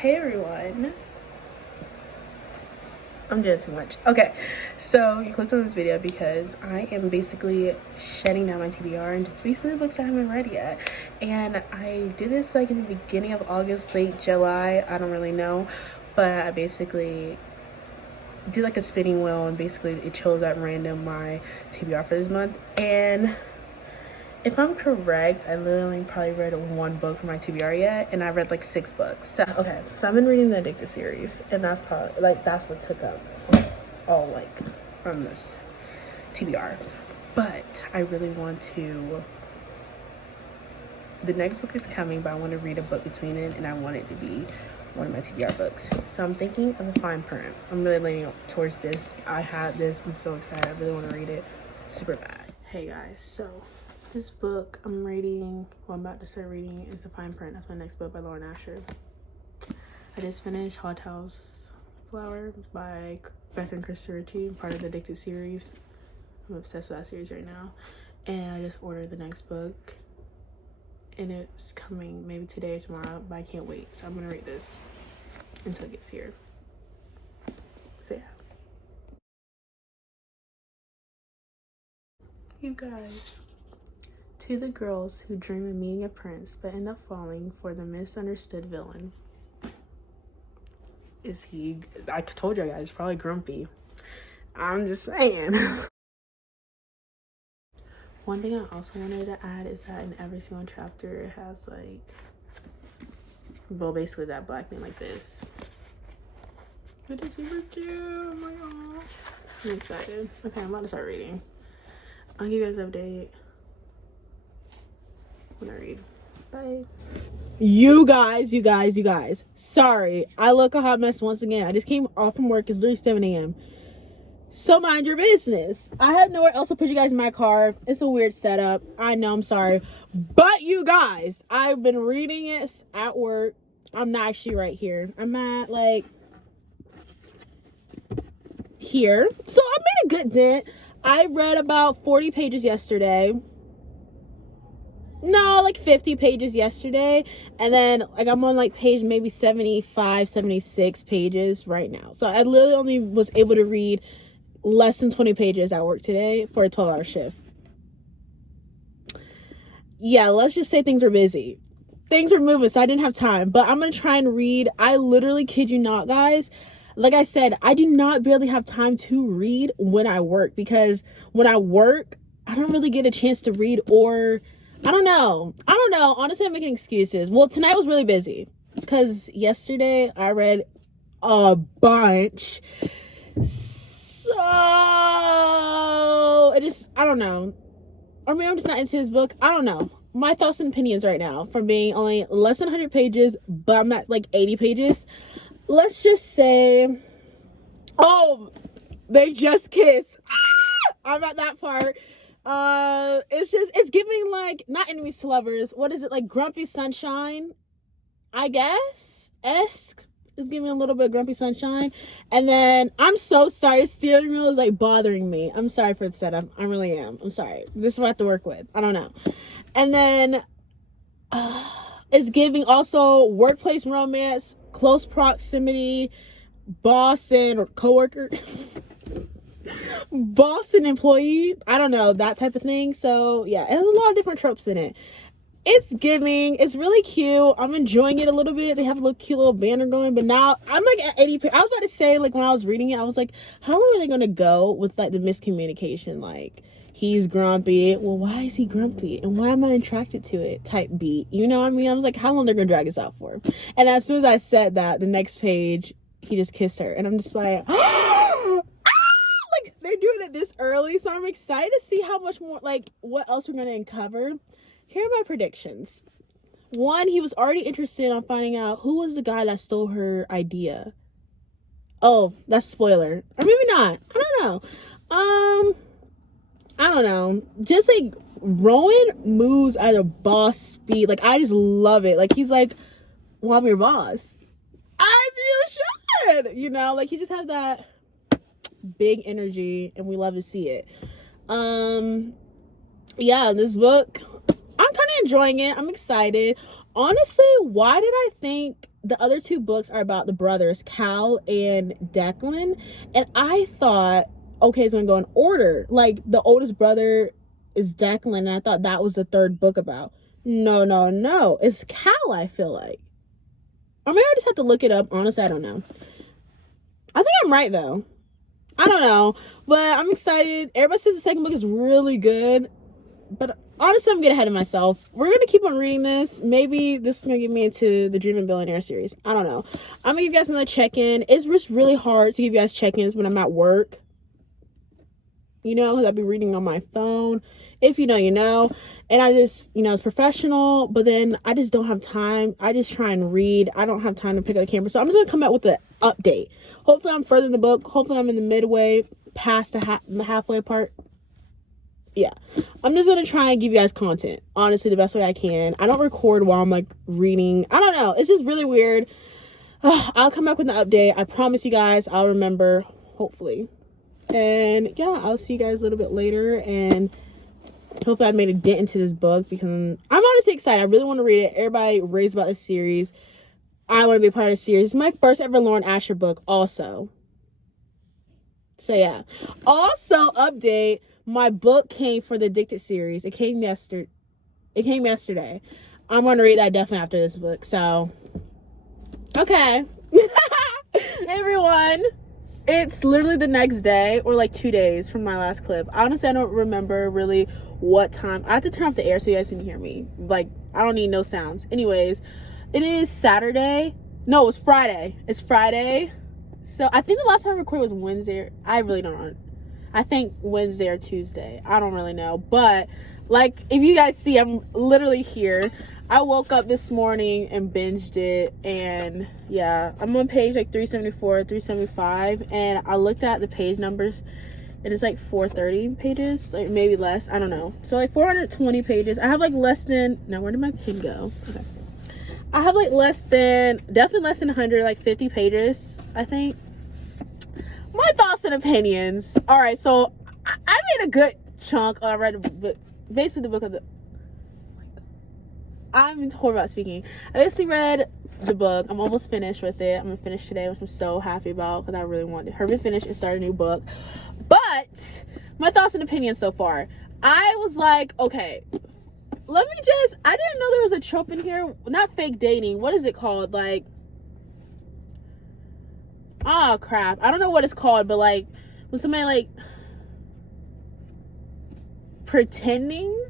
Hey everyone. I'm doing too much. Okay, so you clicked on this video because I am basically shutting down my TBR and just basically books I haven't read yet. And I did this like in the beginning of August, late July, I don't really know. But I basically did like a spinning wheel and basically it chose at random my TBR for this month. And if I'm correct, I literally probably read one book from my TBR yet, and I read like 6 books. So okay, so I've been reading the Addicted series, and that's probably like that's what took up all like from this TBR. But I really want to. The next book is coming, but I want to read a book between it, and I want it to be one of my TBR books. So I'm thinking of a fine print. I'm really leaning towards this. I had this. I'm so excited. I really want to read it super bad. Hey guys, so this book I'm reading, well, I'm about to start reading, is The Fine Print. That's my next book by Lauren Asher. I just finished Hot House Flower by Becca and Krista Ritchie, part of the Addicted series. I'm obsessed with that series right now. And I just ordered the next book. And it's coming maybe today or tomorrow, but I can't wait. So I'm going to read this until it gets here. So yeah. You guys. To the girls who dream of meeting a prince but end up falling for the misunderstood villain. Is he? I told you guys, probably grumpy. I'm just saying. One thing I also wanted to add is that in every single chapter it has like, well, basically that black thing like this. It is super cute. Oh my god. I'm excited. Okay, I'm about to start reading. I'll give you guys an update when I read. Bye. You guys. Sorry, I look a hot mess once again. I just came off from work. It's literally 7 a.m. So mind your business. I have nowhere else to put you guys in my car. It's a weird setup. I know, I'm sorry. But you guys, I've been reading it at work. I'm not actually right here. I'm at like here. So I made a good dent. I read about 40 pages yesterday. No, like 50 pages yesterday. And then like I'm on like page maybe 75, 76 pages right now. So I literally only was able to read less than 20 pages at work today for a 12-hour shift. Yeah, let's just say things were busy. Things were moving, so I didn't have time. But I'm going to try and read. I literally kid you not, guys. Like I said, I do not barely have time to read when I work. Because when I work, I don't really get a chance to read, or I don't know. Honestly, I'm making excuses. Well, tonight was really busy. Because yesterday I read a bunch. So it is, I don't know. Or maybe I'm just not into this book. I don't know. My thoughts and opinions right now from being only less than 100 pages, but I'm at like 80 pages. Let's just say, oh, they just kiss. I'm at that part. It's giving like, not enemies to lovers. What is it, like Grumpy Sunshine? I guess esque. Is giving a little bit of Grumpy Sunshine. And then I'm so sorry, steering wheel is like bothering me. I'm sorry for the setup. I really am. I'm sorry. This is what I have to work with. I don't know. And then it's giving also workplace romance, close proximity, boss and coworker, boss and employee. I don't know, that type of thing. So yeah, it has a lot of different tropes in it. It's giving. It's really cute. I'm enjoying it a little bit. They have a little cute little banner going, but now I'm like at 80. I was about to say, like, when I was reading it, I was like, how long are they going to go with like the miscommunication? Like, he's grumpy. Well, why is he grumpy? And why am I attracted to it? Type beat. You know what I mean? I was like, how long they're going to drag this out for? And as soon as I said that, the next page, he just kissed her. And I'm just like, like, they're doing it this early. So I'm excited to see how much more, like, what else we're going to uncover. Here are my predictions. 1, he was already interested on finding out who was the guy that stole her idea. Oh, that's a spoiler. Or maybe not. I don't know. I don't know. Just like Rowan moves at a boss speed. Like, I just love it. Like, he's like, well, I'm your boss. As you should. You know, like he just has that big energy and we love to see it. Yeah, this book, I'm kind of enjoying it. I'm excited. Honestly, why did I think the other two books are about the brothers, Cal and Declan. And I thought, okay, it's going to go in order. Like, the oldest brother is Declan, and I thought that was the third book about. No. It's Cal, I feel like. Or maybe I just have to look it up. Honestly, I don't know. I think I'm right, though. I don't know. But I'm excited. Everybody says the second book is really good. But honestly, I'm getting ahead of myself. We're going to keep on reading this. Maybe this is going to get me into the Dreaming Billionaire series. I don't know. I'm going to give you guys another check-in. It's just really hard to give you guys check-ins when I'm at work. You know, because I'll be reading on my phone. If you know, you know. And I just, you know, it's professional. But then I just don't have time. I just try and read. I don't have time to pick up the camera. So I'm just going to come out with an update. Hopefully I'm further in the book. Hopefully I'm in the midway, past the halfway part. Yeah, I'm just gonna try and give you guys content, honestly, the best way I can. I don't record while I'm like reading. I don't know, it's just really weird. I'll come back with an update. I promise you guys I'll remember, hopefully. And yeah, I'll see you guys a little bit later, and hopefully I made a dent into this book, because I'm honestly excited. I really want to read it. Everybody raves about this series. I want to be a part of the series. It's my first ever Lauren Asher book also. So yeah, also update. My book came for the Addicted series. It came yesterday. I'm going to read that definitely after this book. So, okay. Hey, everyone. It's literally the next day, or like 2 days from my last clip. Honestly, I don't remember really what time. I have to turn off the air so you guys can hear me. Like, I don't need no sounds. Anyways, it is Saturday. No, it's Friday. It's Friday. So, I think the last time I recorded was Wednesday. I really don't know. I think Wednesday or Tuesday. I don't really know. But, like, if you guys see, I'm literally here. I woke up this morning and binged it. And, yeah, I'm on page, like, 374, 375. And I looked at the page numbers. And it's, like, 430 pages. Like, maybe less. I don't know. So, like, 420 pages. I have, like, less than... Now, where did my pen go? Okay. I have, like, definitely less than 100, like, 50 pages, I think. My thoughts and opinions. All right, so I made a good chunk. I read a book, basically the book of the... I'm horrible at speaking. I basically read the book. I'm almost finished with it. I'm going to finish today, which I'm so happy about, because I really wanted her to finish and start a new book. But my thoughts and opinions so far. I was like, okay, I didn't know there was a trope in here. Not fake dating. What is it called? Like... Oh crap, I don't know what it's called, but like when somebody like pretending,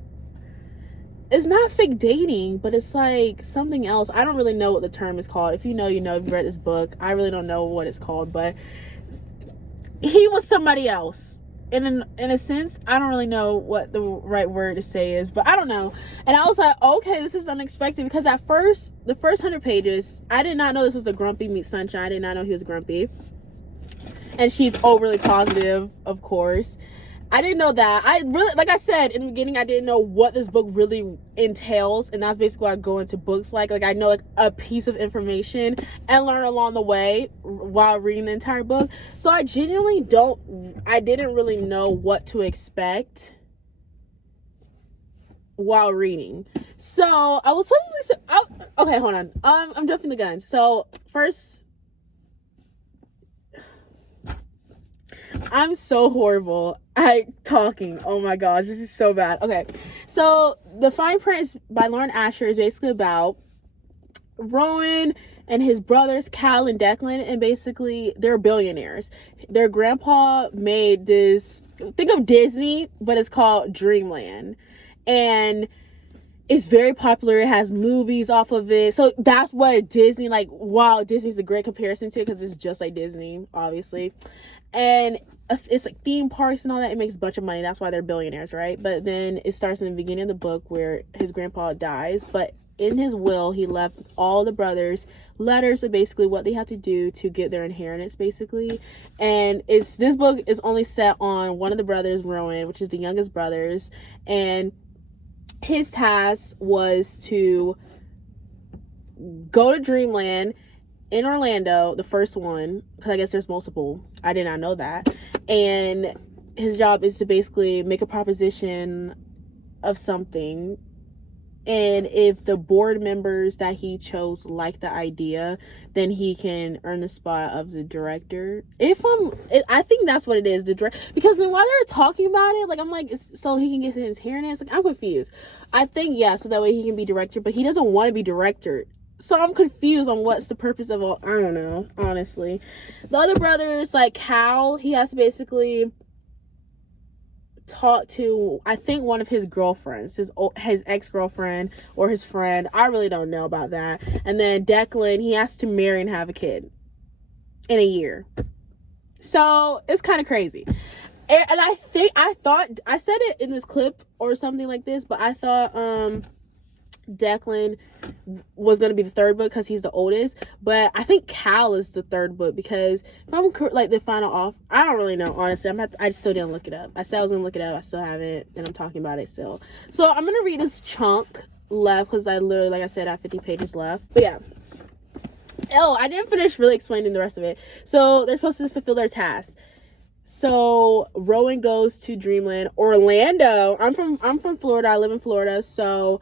it's not fake dating, but it's like something else. I don't really know what the term is called. If you know, you know. If you read this book, I really don't know what it's called, but he was somebody else. In a sense, I don't really know what the right word to say is, but I don't know. And I was like, okay, this is unexpected, because the first 100 pages, I did not know this was a grumpy meet sunshine. I did not know he was grumpy. And she's overly positive, of course. I didn't know that. I really, like I said in the beginning, I didn't know what this book really entails. And that's basically what I go into books like. Like, I know like a piece of information and learn along the way while reading the entire book. So I genuinely didn't really know what to expect while reading. So I was supposed to, okay, hold on. I'm jumping the gun. So first, I'm so horrible at talking. Oh my gosh, this is so bad. Okay, so the fine print by Lauren Asher is basically about Rowan and his brothers Cal and Declan, and basically they're billionaires. Their grandpa made this, think of Disney, but it's called Dreamland, and it's very popular. It has movies off of it. So that's what Disney, like, wow, Disney's a great comparison to it, because it's just like Disney, obviously. And it's like theme parks and all that. It makes a bunch of money. That's why they're billionaires, right? But then it starts in the beginning of the book where his grandpa dies. But in his will, he left all the brothers letters of basically what they have to do to get their inheritance, basically. And this book is only set on one of the brothers, Rowan, which is the youngest brothers. And his task was to go to Dreamland in Orlando, the first one, because I guess there's multiple. I did not know that. And his job is to basically make a proposition of something And if the board members that he chose like the idea, then he can earn the spot of the director. I think that's what it is, the director. Because then while they're talking about it, like, I'm like, so he can get his hair in it. It's like, I'm confused. I think, yeah, so that way he can be director, but he doesn't want to be director. So I'm confused on what's the purpose of all. I don't know, honestly. The other brothers, like Cal, he has to basically talk to, I think, one of his girlfriends, his ex-girlfriend or his friend. I really don't know about that. And then Declan, he has to marry and have a kid in a year. So it's kind of crazy. And I thought I said it in this clip or something like this, but I thought Declan was going to be the third book because he's the oldest, but I think Cal is the third book, because if I'm like the final off, I don't really know, honestly. I still didn't look it up. I said I was going to look it up. I still haven't, and I'm talking about it still. So I'm going to read this chunk left because I literally, like I said, I have 50 pages left. But yeah. Oh, I didn't finish really explaining the rest of it. So they're supposed to fulfill their task. So Rowan goes to Dreamland, Orlando. I'm from Florida. I live in Florida. So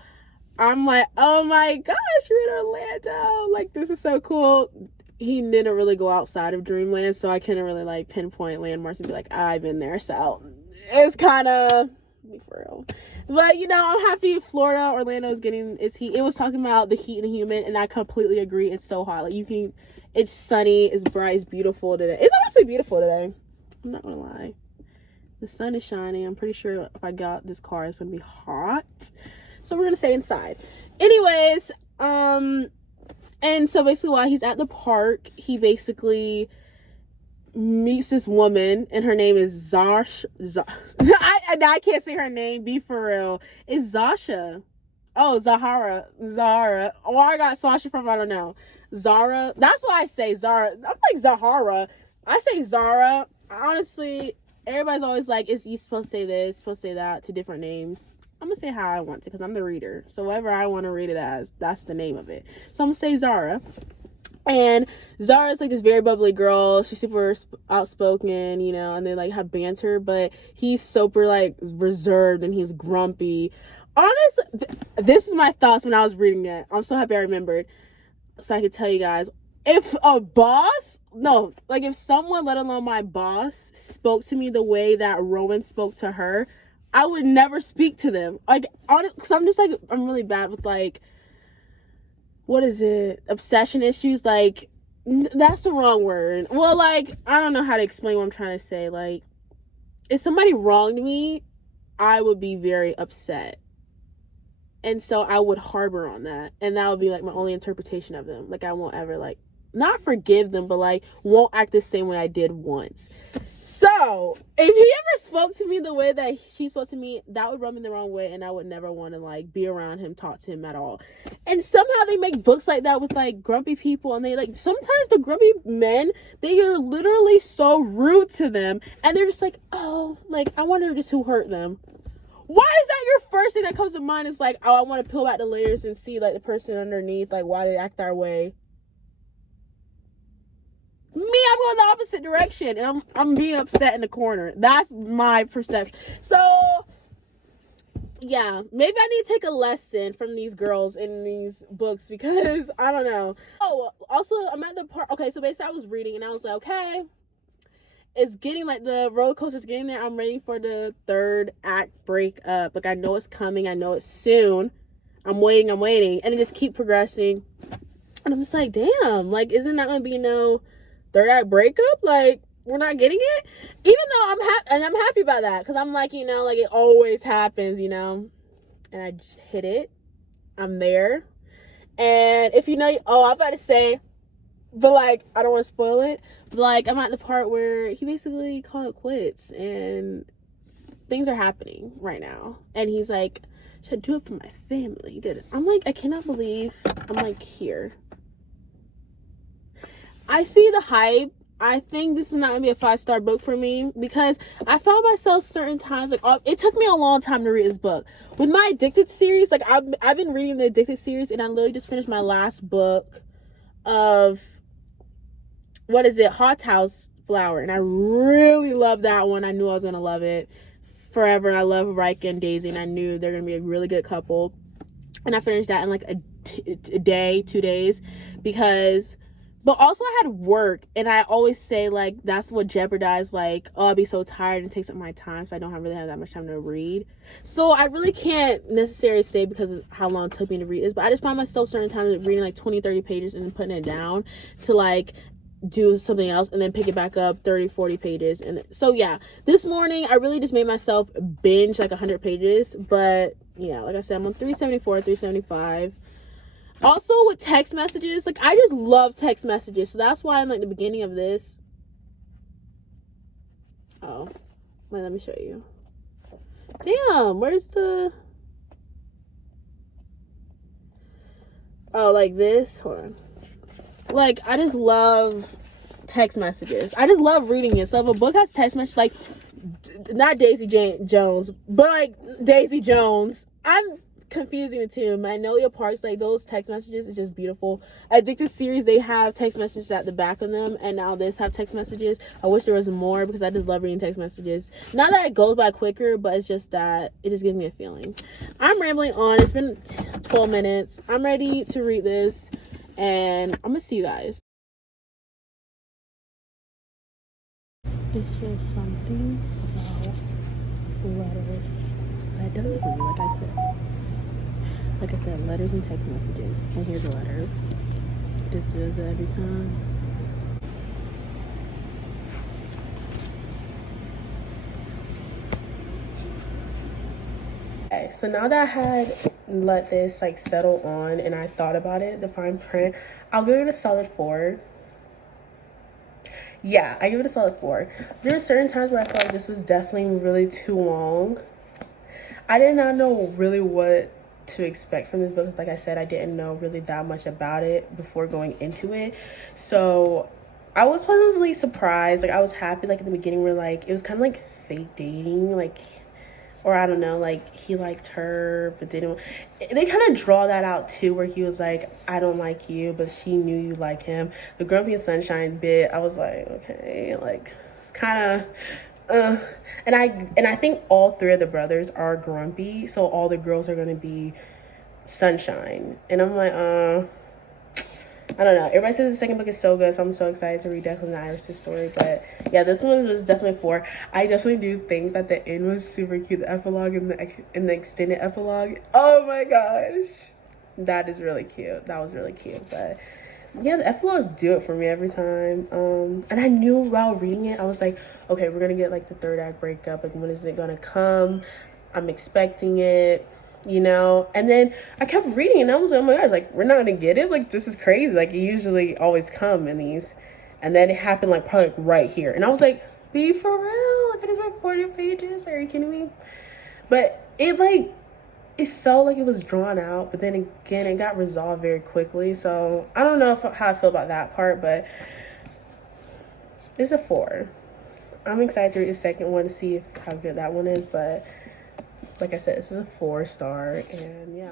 I'm like, oh my gosh, you're in Orlando. Like, this is so cool. He didn't really go outside of Dreamland, so I couldn't really, like, pinpoint landmarks and be like, I've been there. So it's kind of, be for real. But, you know, I'm happy Florida, Orlando is getting its heat. It was talking about the heat and the humid, and I completely agree. It's so hot. Like, it's sunny, it's bright, it's beautiful today. It's honestly beautiful today. I'm not going to lie. The sun is shining. I'm pretty sure if I got this car, it's going to be hot. So we're going to stay inside. Anyways, and so basically while he's at the park, he basically meets this woman, and her name is I can't say her name, be for real. It's Zasha. Oh, Zahara. Where I got Sasha from, I don't know. Zara. That's why I say Zara. I'm like Zahara. I say Zara. Honestly, everybody's always like, is you supposed to say this, supposed to say that, to different names. I'm going to say how I want to because I'm the reader. So whatever I want to read it as, that's the name of it. So I'm going to say Zara. And Zara is like this very bubbly girl. She's super outspoken, you know, and they like have banter. But he's super like reserved and he's grumpy. Honestly, this is my thoughts when I was reading it. I'm so happy I remembered. So I could tell you guys. If if someone, let alone my boss, spoke to me the way that Rowan spoke to her, I would never speak to them. Like, because I'm just like, I'm really bad with like, what is it? Obsession issues. Like, that's the wrong word. Well, like, I don't know how to explain what I'm trying to say. Like, if somebody wronged me, I would be very upset. And so I would harbor on that. And that would be like my only interpretation of them. Like, I won't ever like, not forgive them, but like won't act the same way I did once. So if he ever spoke to me the way that she spoke to me, that would rub me the wrong way, and I would never want to like be around him, talk to him at all. And somehow they make books like that with like grumpy people, and they like, sometimes the grumpy men, they are literally so rude to them, and they're just like, oh, like, I wonder just who hurt them. Why is that your first thing that comes to mind? Is like, oh, I want to peel back the layers and see like the person underneath, like why they act that way. Me, I'm going the opposite direction, and I'm being upset in the corner. That's my perception. So, yeah, maybe I need to take a lesson from these girls in these books, because I don't know. Oh, also, I'm at the part. Okay, so basically I was reading, and I was like, okay, it's getting like the roller coaster's getting there. I'm ready for the third act break up. Like, I know it's coming. I know it's soon. I'm waiting, and it just keep progressing. And I'm just like, damn, like, isn't that going to be no third act breakup? Like, we're not getting it, even though I'm happy about that, because I'm like, you know, like, it always happens, you know. And I hit it. I'm there. And if you know, I'm about to say, but like, I don't want to spoil it, but like, I'm at the part where he basically called it quits, and things are happening right now, and he's like, should I do it for my family? He did it. I'm like, I cannot believe I'm like here. I see the hype. I think this is not going to be a 5-star book for me, because I found myself certain times, like, it took me a long time to read this book. With my Addicted series, like, I've been reading the Addicted series, and I literally just finished my last book of, what is it? Hot House Flower. And I really love that one. I knew I was going to love it forever. I love Rika and Daisy, and I knew they're going to be a really good couple. and I finished that in like a day, 2 days, because but also I had work, and I always say like that's what jeopardized, like, oh, I'll be so tired and takes up my time, so I don't really have that much time to read. So I really can't necessarily say because of how long it took me to read this, but I just found myself certain times reading like 20-30 pages and then putting it down to like do something else and then pick it back up 30-40 pages. And so yeah, this morning I really just made myself binge like 100 pages. But yeah, like I said, I'm on 374, 375. Also with text messages, like I just love text messages, so that's why I'm like the beginning of this. Oh, wait, let me show you. Damn, where's the, oh, like this, hold on. Like, I just love text messages. I just love reading it. So if a book has text message, like, not Daisy Jones, but like Daisy Jones, I'm confusing the two. Magnolia Parks, like those text messages is just beautiful. Addicted series, they have text messages at the back of them, and now this have text messages. I wish there was more because I just love reading text messages. Not that it goes by quicker, but it's just that it just gives me a feeling. I'm rambling on. It's been 12 minutes. I'm ready to read this, and I'm gonna see you guys. It's just something about letters that does it for me. Like I said, letters and text messages. And here's a letter. It just does it every time. Okay, so now that I had let this like settle on and I thought about it, the fine print, I'll give it a solid 4. Yeah, I give it a solid 4. There are certain times where I felt like this was definitely really too long. I did not know really what to expect from this book. Like I said, I didn't know really that much about it before going into it. So I was pleasantly surprised. Like I was happy, like in the beginning where like it was kind of like fake dating, like, or I don't know, like he liked her but didn't. They kind of draw that out too, where he was like, I don't like you, but she knew you like him. The Grumpy and Sunshine bit, I was like, okay, like it's kind of and I think all 3 of the brothers are grumpy, so all the girls are gonna be Sunshine. And I'm like, I don't know. Everybody says the second book is so good, so I'm so excited to read Declan and Iris' story. But yeah, this one was definitely 4. I definitely do think that the end was super cute. The epilogue and the extended epilogue. Oh my gosh, that is really cute. That was really cute. But yeah, the epilogues do it for me every time. And I knew while reading it, I was like, okay, we're gonna get like the 3rd act breakup. Like, when is it gonna come? I'm expecting it, you know. And then I kept reading and I was like, oh my god, like we're not gonna get it. Like this is crazy. Like it usually always come in these, and then it happened like probably like right here, and I was like, be for real? Like it is my 40 pages. Are you kidding me? But it felt like it was drawn out, but then again, it got resolved very quickly. So I don't know how I feel about that part, but it's a 4. I'm excited to read the second one to see how good that one is. But like I said, this is a 4-star, and yeah.